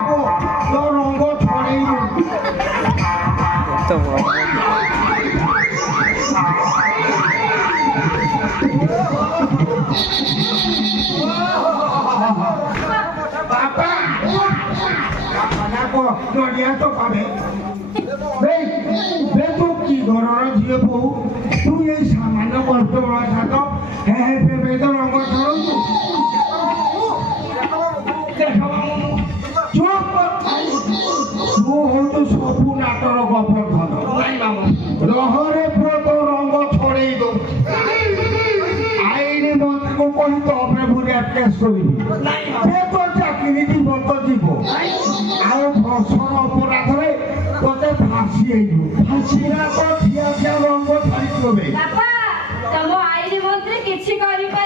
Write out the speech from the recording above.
ରଙ୍ଗ ଛଡ଼େଇ বাবা নড়িয়া তো পাবে তু কি ঘরর ঝিও বউ তুই এই সামান্য কষ্ট বড় থাক হ্যাঁ ভেবে তো রঙ ছড়াবু ତୁ ହଉଛୁ ସବୁ ନାଟର ଗୋବର୍ଦ୍ଧନ ରହରେ ପୁଅ ତୋ ରଙ୍ଗ ଛଡ଼େଇ ଦଉ ଆଇନ ମନ୍ତ୍ରୀକୁ କହି ତୋ ଉପରେ ବୁରିଆ କେସ୍ କରିବି ତୋ ଚାକିରି ଯିବ ତ ଯିବ ଆଉ ଧର୍ଷଣ ଅପରାଧରେ ତୋତେ ଫାଶୀ ହେଇଯିବ ଫାଶୀରା ତ ଠିଆ ଠିଆ ରଙ୍ଗ ଛାଡ଼ିଥିବ ତମ ଆଇନ ମନ୍ତ୍ରୀ କିଛି କରିପାରିବେ